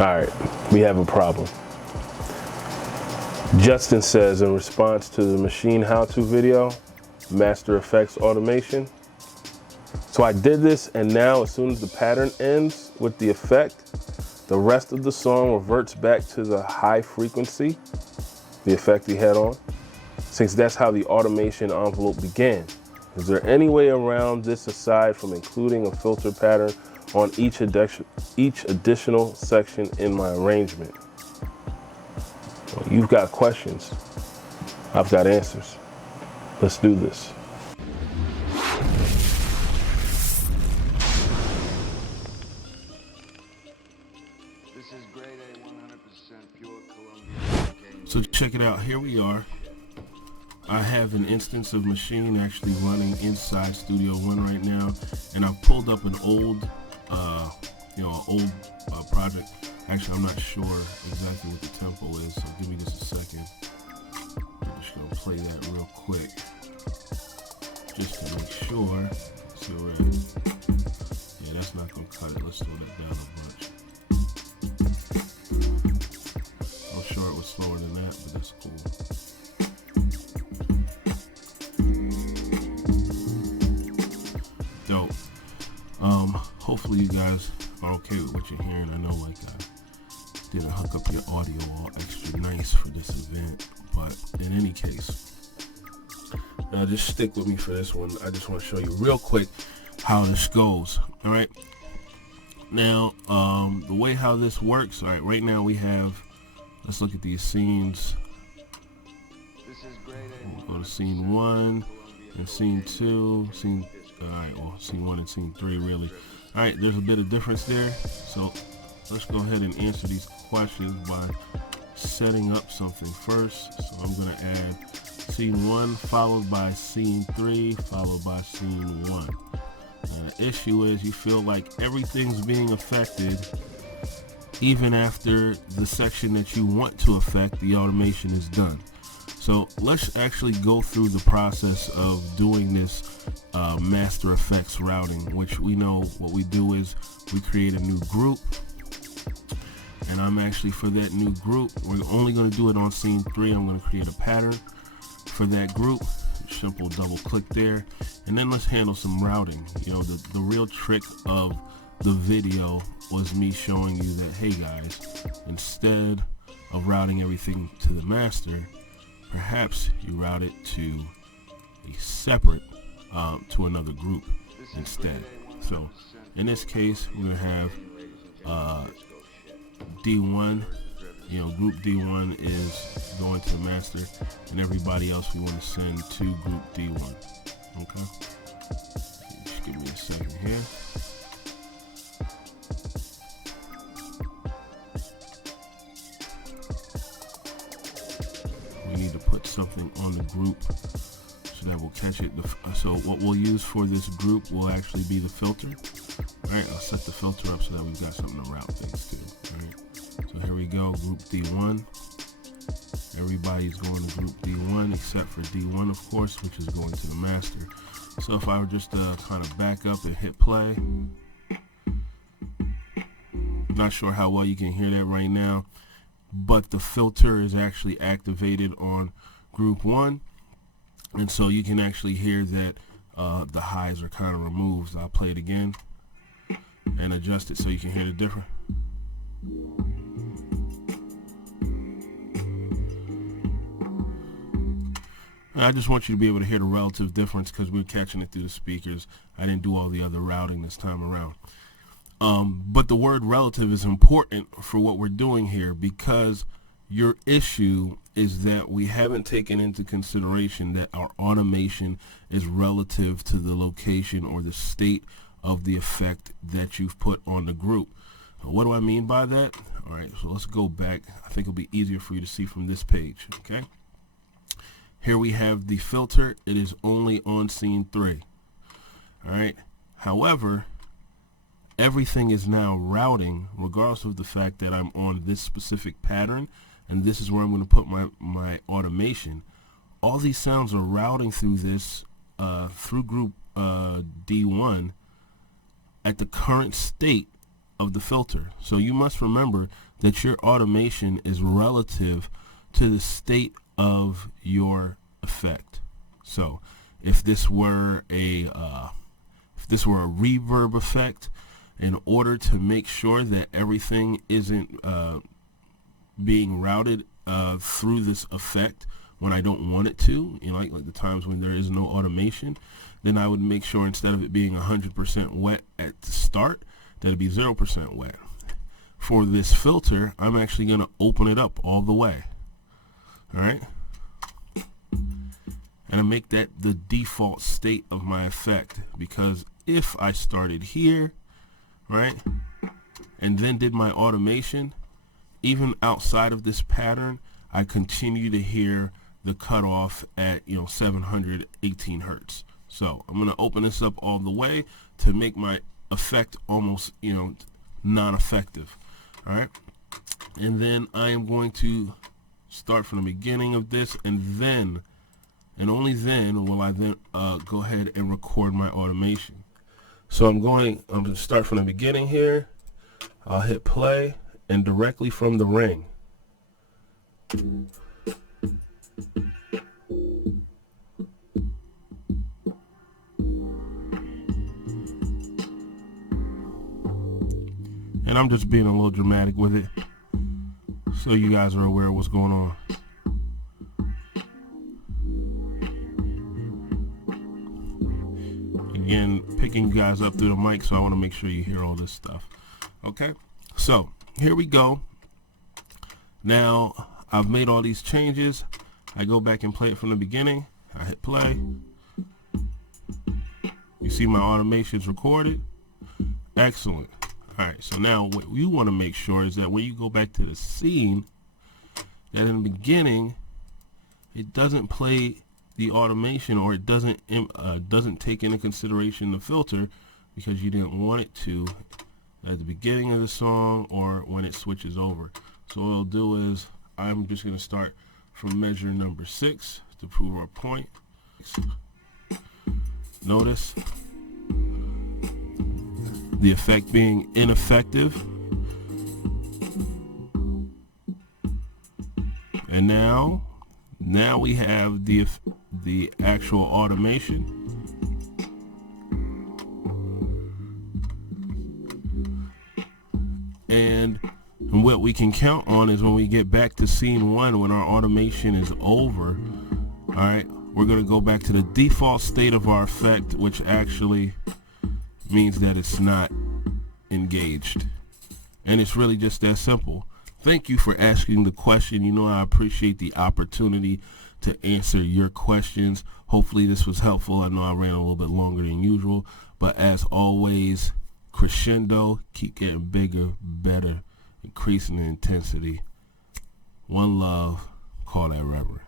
Alright, we have a problem. Justin says in response to the machine how-to video, Master Effects automation. So I did this, and now as soon as the pattern ends with the effect, the rest of the song reverts back to the high frequency, the effect he had on, since that's how the automation envelope began. Is there any way around this aside from including a filter pattern on each additional section in my arrangement? Well, you've got questions. I've got answers. Let's do this. So check it out, here we are. I have an instance of Maschine actually running inside Studio One right now, and I've pulled up an old, project. Actually, I'm not sure exactly what the tempo is, so give me just a second. I'm just gonna play that real quick, just to make sure. So yeah, that's not gonna cut it. Let's slow that down a bunch. I'm sure it was slower than that, but that's cool. Dope. Hopefully you guys are okay with what you're hearing. I know, like, I didn't hook up your audio all extra nice for this event, but in any case, just stick with me for this one. I just want to show you real quick how this goes. All right. Now, the way how this works. All right. Right now we have. Let's look at these scenes. We'll go to scene 1 and scene 2. Scene. All right. Well, scene 1 and scene 3 really. All right. There's a bit of difference there. So let's go ahead and answer these questions by setting up something first. So I'm going to add scene 1 followed by scene 3 followed by scene 1. The issue is you feel like everything's being affected even after the section that you want to affect the automation is done. So let's actually go through the process of doing this Master Effects routing, which we know what we do is we create a new group. And I'm actually, for that new group, we're only going to do it on scene 3. I'm going to create a pattern for that group. Simple double click there. And then let's handle some routing. You know, the real trick of the video was me showing you that, hey guys, instead of routing everything to the master, perhaps you route it to a separate, to another group instead. So in this case, we're going to have D1, group D1 is going to the master, and everybody else we want to send to group D1. Okay? Just give me a second here. We need to put something on the group so that we'll catch it. So what we'll use for this group will actually be the filter. All right, I'll set the filter up so that we've got something to route things to. All right, so here we go, group D1. Everybody's going to group D1 except for D1, of course, which is going to the master. So if I were just to kind of back up and hit play, not sure how well you can hear that right now, but the filter is actually activated on group 1, and so you can actually hear that the highs are kind of removed. I'll play it again and adjust it so you can hear the difference. I just want you to be able to hear the relative difference because we're catching it through the speakers. I didn't do all the other routing this time around. But the word relative is important for what we're doing here, because your issue is that we haven't taken into consideration that our automation is relative to the location or the state of the effect that you've put on the group. What do I mean by that? All right, so let's go back. I think it'll be easier for you to see from this page. Okay. Here we have the filter. It is only on scene 3. All right. However, everything is now routing regardless of the fact that I'm on this specific pattern, and this is where I'm going to put my automation. All these sounds are routing through this, through group D1 at the current state of the filter. So you must remember that your automation is relative to the state of your effect. So if this were a reverb effect, in order to make sure that everything isn't being routed through this effect when I don't want it to, you know, like the times when there is no automation, then I would make sure instead of it being 100% wet at the start, that it'd be 0% wet. For this filter, I'm actually going to open it up all the way. All right, and I make that the default state of my effect, because if I started here, right, and then did my automation, even outside of this pattern, I continue to hear the cutoff at 718 hertz. So I'm going to open this up all the way to make my effect almost non-effective. All right, and then I am going to start from the beginning of this, and then and only then will I then go ahead and record my automation. So I'm going to start from the beginning here. I'll hit play, and directly from the ring. And I'm just being a little dramatic with it, so you guys are aware of what's going on. Again, picking you guys up through the mic, so I want to make sure you hear all this stuff. Okay, so here we go. Now I've made all these changes. I go back and play it from the beginning. I hit play. You see my automation's recorded. Excellent. All right, so now what you want to make sure is that when you go back to the scene, that in the beginning it doesn't play the automation, or it doesn't take into consideration the filter, because you didn't want it to at the beginning of the song or when it switches over. So what I'll do is I'm just going to start from measure number 6 to prove our point. Notice the effect being ineffective. And now we have the actual automation. And what we can count on is when we get back to scene 1, when our automation is over, all right, we're going to go back to the default state of our effect, which actually means that it's not engaged. And it's really just that simple. Thank you for asking the question. You know, I appreciate the opportunity to answer your questions. Hopefully this was helpful. I know I ran a little bit longer than usual, but as always, crescendo, keep getting bigger, better, increasing in intensity. One love, call that reverend.